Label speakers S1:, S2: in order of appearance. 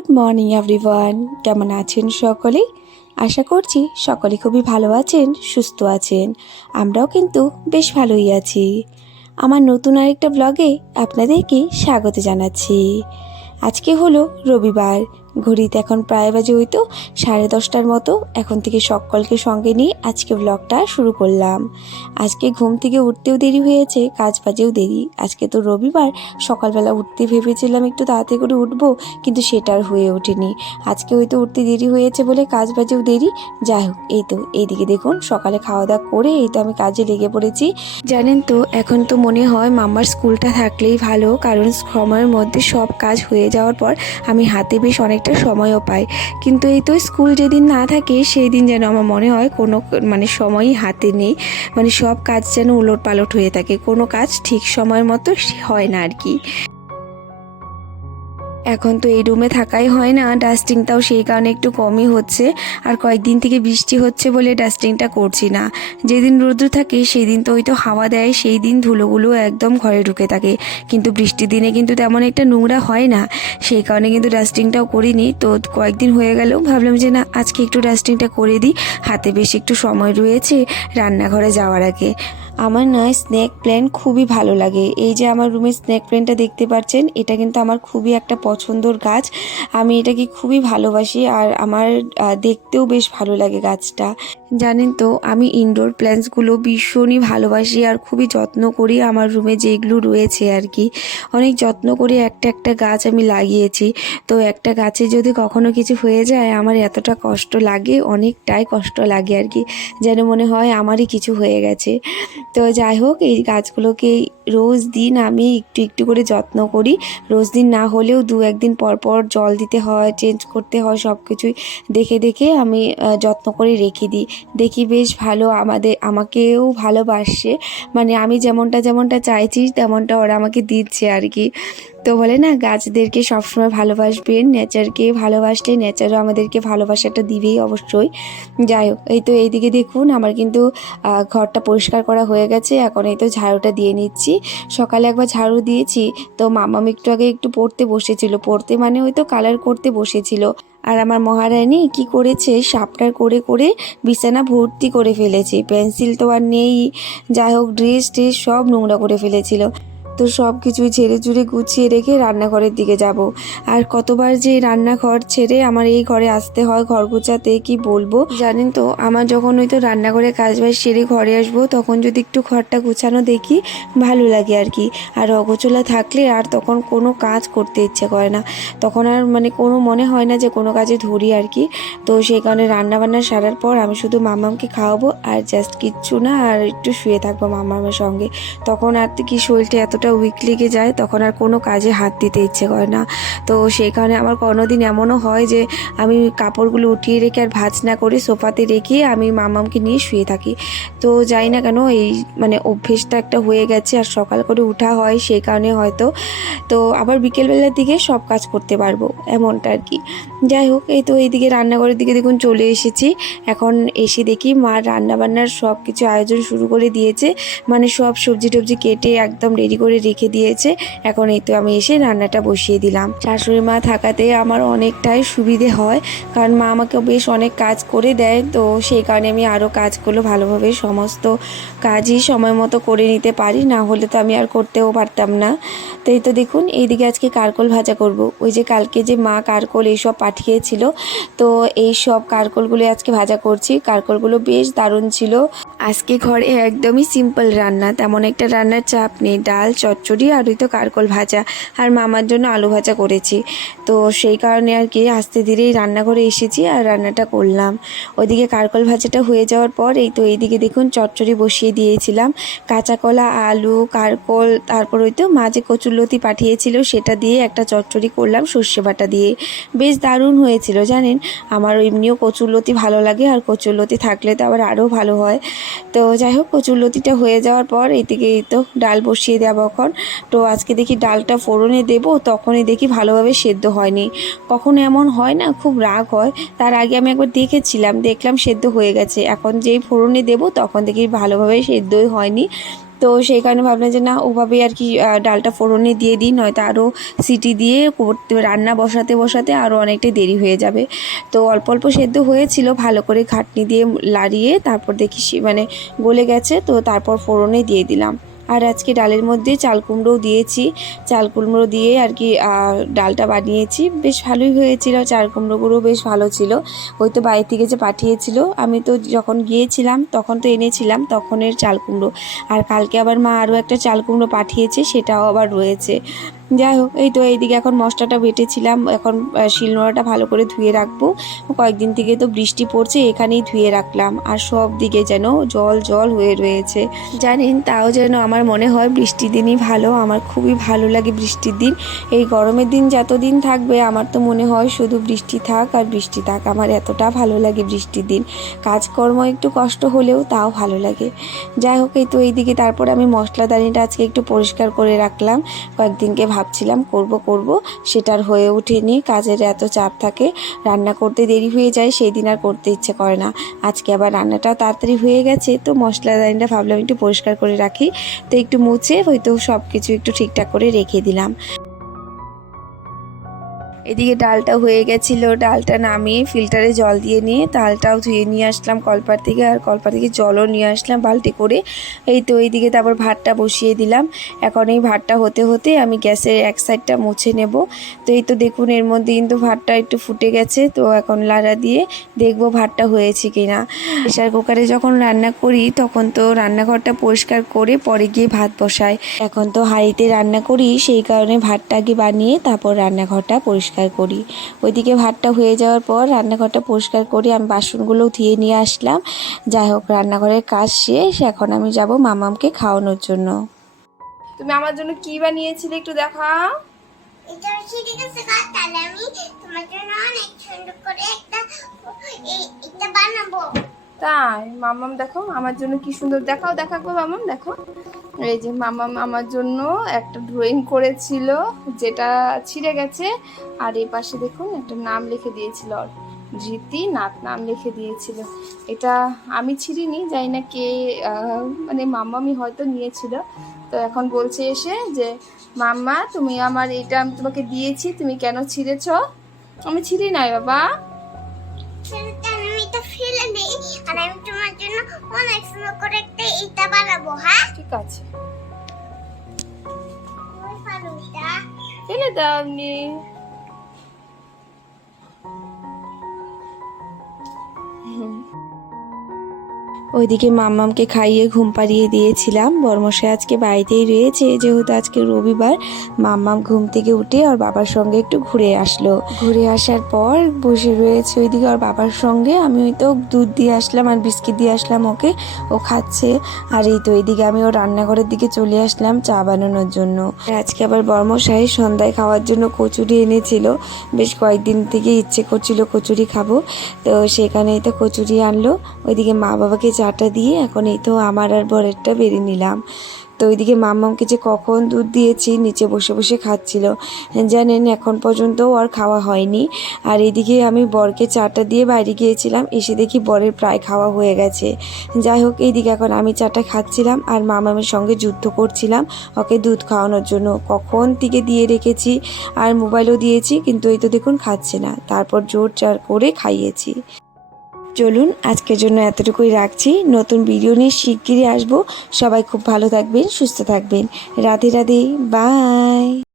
S1: Good morning, everyone. কেমন আছেন সকলেই আশা করছি সকলে খুবই ভালো আছেন, সুস্থ আছেন। আমরাও কিন্তু বেশ ভালোই আছি। আমার নতুন আরেকটা ব্লগে আপনাদেরকে স্বাগত জানাচ্ছি। আজকে হলো রবিবার ঘড়িতে এখন প্রায় বাজে হইতো সাড়ে দশটার মতো। এখন থেকে সকলকে সঙ্গে নিয়ে আজকে ব্লগটা শুরু করলাম। আজকে ঘুম থেকে উঠতেও দেরি হয়েছে, কাজ বাজেও দেরি। আজকে তো রবিবার, সকালবেলা উঠতে ভেবেছিলাম একটু তাড়াতাড়ি করে উঠবো, কিন্তু সেটা আর হয়ে ওঠেনি। আজকে হয়তো উঠতে দেরি হয়েছে বলে কাজ বাজেও দেরি। যাই হোক, এই তো, এইদিকে দেখুন, সকালে খাওয়া দাওয়া করে এই তো আমি কাজে লেগে পড়েছি। জানেন তো, এখন তো মনে হয় মামার স্কুলটা থাকলেই ভালো, কারণ সময়ের মধ্যে সব কাজ হয়ে যাওয়ার পর আমি হাতে বেশ অনেকটা সময়ও পাই। কিন্তু এই তো স্কুল যেদিন না থাকে সেই দিন যেন আমার মনে হয় কোনো মানে সময়ই হাতে নেই। মানে সব কাজ যেন উলট পালট হয়ে থাকে। কোনো কাজ ঠিক সময়ের মতো হয় না আর কি। এখন তো এই রুমে থাকাই হয় না। ডাস্টিংটাও সেই কারণে একটু কমই হচ্ছে। আর কয়েকদিন থেকে বৃষ্টি হচ্ছে বলে ডাস্টিংটা করছি না। যেদিন রোদ্র থাকে সেই দিন তো ওই তো হাওয়া দেয়। সেই দিন ধুলোগুলো একদম ঘরে ঢুকে থাকে। কিন্তু বৃষ্টির দিনে কিন্তু তেমন একটা নোংরা হয় না। সেই কারণে কিন্তু ডাস্টিংটাও করিনি। তো কয়েকদিন হয়ে গেল। ভাবলাম যে না, আজকে একটু ডাস্টিংটা করে দিই। হাতে বেশ একটু সময় রয়েছে রান্নাঘরে যাওয়ার আগে। আমার না স্নেক প্ল্যান্ট খুবই ভালো লাগে। এই যে আমার রুমে স্নেক প্ল্যান্টটা দেখতে পাচ্ছেন, এটা কিন্তু আমার খুবই একটা পছন্দর গাছ। আমি এটাকে খুবই ভালোবাসি আর আমার দেখতেও বেশ ভালো লাগে গাছটা। জানেন তো, আমি ইনডোর প্ল্যান্টসগুলো ভীষণই ভালোবাসি আর খুবই যত্ন করি আমার রুমে যেগুলো রয়েছে আর কি। অনেক যত্ন করে একটা একটা গাছ আমি লাগিয়েছি। তো একটা গাছে যদি কখনো কিছু হয়ে যায়, আমার এতটা কষ্ট লাগে, অনেকটাই কষ্ট লাগে আর কি। যেন মনে হয় আমারই কিছু হয়ে গেছে। তো যাই হোক, এই গাছগুলোকে রোজ দিন আমি একটু একটু করে যত্ন করি। রোজ দিন না হলেও দু একদিন পর পর জল দিতে হয় চেঞ্জ করতে হয় সব কিছুই দেখে দেখে আমি যত্ন করে রেখে দিই। দেখি বেশ ভালো আমাদের, আমাকেও ভালোবাসছে মানে আমি যেমনটা যেমনটা চাইছি, তেমনটা ওরা আমাকে দিচ্ছে আর কি। তো বলে না, গাছদেরকে সবসময় ভালোবাসবেন নেচারকে ভালোবাসলে নেচারও আমাদেরকে ভালোবাসাটা দিবেই অবশ্যই। যাই হোক, এই তো এইদিকে দেখুন, আমার কিন্তু ঘরটা পরিষ্কার করা হয়ে গেছে, এখন এই তো ঝাড়ুটা দিয়ে নিচ্ছি। সকালে একবার ঝাড়ু দিয়েছি, তো মামাম একটু আগে একটু পড়তে বসেছিল, পড়তে মানে ওই তো কালার করতে বসেছিল। আর আমার মহারানী কি করেছে সাপটার করে করে বিছানা ভর্তি করে ফেলেছে পেন্সিল তো আর নেই, যাই হোক ড্রেস ট্রেস সব নোংরা করে ফেলেছিল। তো সব কিছুই ছেড়ে চুড়ে গুছিয়ে রেখে রান্নাঘরের দিকে যাব। আর কতবার যে রান্নাঘর ছেড়ে আমার এই ঘরে আসতে হয়, ঘর গুছাতে কি বলব? জানেন তো, আমার যখন ওই তো রান্নাঘরে কাজ বাজ সেরে ঘরে আসব, তখন যদি একটু ঘরটা গুছানো দেখি, ভালো লাগে আর কি। আর অগোচলা থাকলে আর তখন কোনো কাজ করতে ইচ্ছে করে না। তখন আর মানে কোনো মনে হয় না যে কোনো কাজে ধরি আর কি। তো সেই কারণে রান্না বান্না সারার পর আমি শুধু মামামকে খাওয়াবো আর জাস্ট কিচ্ছু না, আর একটু শুয়ে থাকব মামামের সঙ্গে। তখন আর কি শরীরটা এতটা উইক লেগে যায়, তখন আর কোনো কাজে হাত দিতে ইচ্ছে করে না। তো সেই কারণে আমার কোনোদিন এমনও হয় যে, আমি কাপড়গুলো উঠিয়ে রেখে আর ভাজ না করে সোফাতে রেখে আমি মামামকে নিয়ে শুয়ে থাকি। তো যাই না কেন, এই মানে অভ্যেসটা একটা হয়ে গেছে আর সকাল করে উঠা হয় সেই কারণে হয়তো। তো আবার বিকেলবেলার দিকে সব কাজ করতে পারব, এমনটা আর কি। যাই হোক, এই তো এইদিকে রান্নাঘরের দিকে দেখুন চলে এসেছি। এখন এসে দেখি মা রান্নাবান্নার সব কিছু আয়োজন শুরু করে দিয়েছে। মানে সব সবজি টবজি কেটে একদম রেডি করে রেখে দিয়েছে। এখন এই তো আমি এসে রান্নাটা বসিয়ে দিলাম। শাশুড়ি মা থাকাতে আমার অনেকটাই সুবিধে হয়, কারণ মা আমাকে বেশ অনেক কাজ করে দেয়। তো সেই কারণে আমি আরও কাজগুলো ভালোভাবে সমস্ত কাজই সময় মতো করে নিতে পারি। না হলে তো আমি আর করতেও পারতাম না। তো এই তো দেখুন, এইদিকে আজকে কারকল ভাজা করব। ওই যে কালকে যে মা কারকল এইসব পাঠিয়েছিল, তো এই সব কারকলগুলো আজকে ভাজা করছি। কারকলগুলো বেশ দারুণ ছিল। আজকে ঘরে একদমই সিম্পল রান্না, তেমন একটা রান্নার চাপ নেই। ডাল চচ্চড়ি আর ওই তো কারকল ভাজা। আর মামার জন্য আলু ভাজা করেছি। তো সেই কারণে আর কি আস্তে ধীরেই রান্নাঘরে এসেছি আর রান্নাটা করলাম। ওইদিকে কারকল ভাজাটা হয়ে যাওয়ার পর এই তো এইদিকে দেখুন চচ্চড়ি বসিয়ে দিয়েছিলাম। কাঁচা কলা, আলু, কারকল, তারপর ওই তো মাঝে কচুরলতি পাঠিয়েছিল সেটা দিয়ে একটা চচ্চড়ি করলাম সর্ষে বাটা দিয়ে। বেশ দারুণ হয়েছিল জানেন? আমার এমনিও কচুরলতি ভালো লাগে আর কচুরলতি থাকলে তো আবার আরও ভালো হয়। তো যাই হোক, কচুরলতিটা হয়ে যাওয়ার পর এইদিকে এই তো ডাল বসিয়ে দেবো এখন তো আজকে দেখি ডালটা ফোড়নে দেবো, তখনই দেখি ভালোভাবে সেদ্ধ হয়নি। কখনো এমন হয় না, খুব রাগ হয়। তার আগে আমি একবার দেখেছিলাম, দেখলাম সেদ্ধ হয়ে গেছে। এখন যেই ফোড়নে দেবো, তখন দেখি ভালোভাবে সেদ্ধই হয়নি। তো সেই কারণে ভাবলাম যে না ওভাবে আর কি ডালটা ফোড়নে দিয়ে দিই, নয়তো আরও সিটি দিয়ে রান্না বসাতে বসাতে আরও অনেকটাই দেরি হয়ে যাবে। তো অল্প অল্প সেদ্ধ হয়েছিল, ভালো করে ঘাটনি দিয়ে লাড়িয়ে তারপর দেখি মানে গলে গেছে, তো তারপর ফোড়নে দিয়ে দিলাম। আর আজকে ডালের মধ্যে চাল কুমড়োও দিয়েছি। চাল কুমড়ো দিয়ে আর কি ডালটা বানিয়েছি। বেশ ভালোই হয়েছিল, চাল কুমড়োগুলো বেশ ভালো ছিল। ওই তো বাড়ি থেকে যে পাঠিয়েছিল, আমি তো যখন গিয়েছিলাম, তখন তো এনেছিলাম, তখনের চাল কুমড়ো। আর কালকে আবার মা আরও একটা চাল কুমড়ো পাঠিয়েছে, সেটাও আবার রয়েছে। যাই হোক, এই তো এইদিকে এখন মশলাটা বেটেছিলাম। এখন শিলনোড়াটা ভালো করে ধুয়ে রাখব। কয়েকদিন থেকে তো বৃষ্টি পড়ছে, এখানেই ধুয়ে রাখলাম। আর সব দিকে যেন জল জল হয়ে রয়েছে। জানেন, তাও যেন আমার মনে হয় বৃষ্টির দিনই ভালো। আমার খুবই ভালো লাগে বৃষ্টির দিন। এই গরমের দিন যতদিন থাকবে, আমার তো মনে হয় শুধু বৃষ্টি থাক আর বৃষ্টি থাক। আমার এতটা ভালো লাগে বৃষ্টির দিন। কাজকর্ম একটু কষ্ট হলেও তাও ভালো লাগে। যাই হোক, এই তো এইদিকে তারপর আমি মশলাদানিটা আজকে একটু পরিষ্কার করে রাখলাম। কয়েকদিনকে ভাবছিলাম, করব করব। সেটার হয়ে ওঠেনি। কাজের এত চাপ থাকে, রান্না করতে দেরি হয়ে যায় সেই দিন আর করতে ইচ্ছে করে না। আজকে আবার রান্নাটাও তাড়াতাড়ি হয়ে গেছে, তো মশলা মশলাদানিটা ভাবলাম একটু পরিষ্কার করে রাখি। তো একটু মুছে হয়তো সব কিছু একটু ঠিকঠাক করে রেখে দিলাম। এদিকে ডালটা হয়ে গেছিল, ডালটা নামিয়ে ফিল্টারে জল দিয়ে নিয়ে ডালটাও ধুয়ে নিয়ে আসলাম কলপার থেকে আর কলপার থেকে জলও নিয়ে আসলাম বালতি করে। এই তো এইদিকে তারপর ভাতটা বসিয়ে দিলাম। এখন এই ভাতটা হতে হতে আমি গ্যাসের এক সাইডটা মুছে নেব। তো এই তো দেখুন এর মধ্যে কিন্তু ভাতটা একটু ফুটে গেছে, তো এখন লাড়া দিয়ে দেখব ভাতটা হয়েছে কিনা। প্রেশার কুকারে যখন রান্না করি তখন তো রান্নাঘরটা পরিষ্কার করে পরে গিয়ে ভাত বসাই। এখন তো হাঁড়িতে রান্না করি, সেই কারণে ভাতটা আগে বানিয়ে তারপর রান্নাঘরটা পরিষ্কার করি। ওইদিকে ভাতটা হয়ে যাওয়ার পর রান্নাঘরটা পরিষ্কার করে আমি বাসনগুলো ধুয়ে নিয়ে আসলাম। যাই হোক রান্নাঘরের কাজ শেষ। এখন আমি যাব মামামকে খাওয়ানোর জন্য। তুমি আমার জন্য কি বানিয়েছিলে একটু দেখাও।
S2: এটা ঠিক আছে কাজ তাহলে আমি তোমার জন্য অনেক সুন্দর করে একটা এটা বানাবো।
S1: তাই, মামাম দেখো, আমার জন্য কি সুন্দর, দেখাও দেখাবো মামাম, দেখো। এই যে মামাম আমার জন্য একটা ড্রয়িং করেছিল, যেটা ছিঁড়ে গেছে, আর এই পাশে দেখুন, একটা নাম লিখে দিয়েছিল। ধৃতি নাথ নাম লিখে দিয়েছিল। এটা আমি ছিঁড়িনি, জানি না কে মানে মাম্মামি হয়তো নিয়েছিল। তো এখন বলছে এসে যে, মাম্মা, তুমি আমার এটা আমি তোমাকে দিয়েছি, তুমি কেন ছিঁড়েছ? আমি ছিঁড়ি নাই, বাবা।
S2: ফেলে দিই আর আমি তোমার জন্য অনেক সুন্দর করে একটা ইটা বানাবো হ্যাঁ?
S1: ঠিক আছে। ফেলে দাও আপনি ওইদিকে মাম্মামকে খাইয়ে ঘুম পাড়িয়ে দিয়েছিলাম। বর্মশাই আজকে বাড়িতেই রয়েছে। যেহেতু আজকে রবিবার, মাম্মাম ঘুম থেকে উঠে ওর বাবার সঙ্গে একটু ঘুরে আসলো। ঘুরে আসার পর বসে রয়েছে ওইদিকে ওর বাবার সঙ্গে। আমি ওই তো দুধ দিয়ে আসলাম আর বিস্কিট দিয়ে আসলাম ওকে। ও খাচ্ছে। আর এই তো এইদিকে আমি ওর রান্নাঘরের দিকে চলে আসলাম চা বানানোর জন্য। আজকে আবার বর্মশাই সন্ধ্যায় খাওয়ার জন্য কচুরি এনেছিল। বেশ কয়েকদিন থেকে ইচ্ছে করছিল কচুরি খাব। তো সেখানেই তো কচুরি আনলো। ওইদিকে মা বাবাকে চাটা দিয়ে এখন এই তো আমার আর বরেরটা বেরিয়ে নিলাম। তো ওইদিকে মাম্মামকে যে কখন দুধ দিয়েছি, নিচে বসে বসে খাচ্ছিল। জানেন এখন পর্যন্ত আর খাওয়া হয়নি। আর এদিকে আমি বরকে চাটা দিয়ে বাইরে গিয়েছিলাম, এসে দেখি বরের প্রায় খাওয়া হয়ে গেছে। যাই হোক, এইদিকে এখন আমি চাটা খাচ্ছিলাম আর মামামের সঙ্গে যুদ্ধ করছিলাম ওকে দুধ খাওয়ানোর জন্য। কখন থেকে দিয়ে রেখেছি আর মোবাইলও দিয়েছি, কিন্তু এই তো দেখুন খাচ্ছে না। তারপর জোর চার করে খাইয়েছি। চলুন, আজকের জন্য এতটুকুই রাখছি। নতুন ভিডিও নিয়ে শিগগিরই আসব। সবাই খুব ভালো থাকবেন, সুস্থ থাকবেন। রাধে রাধে, বাই!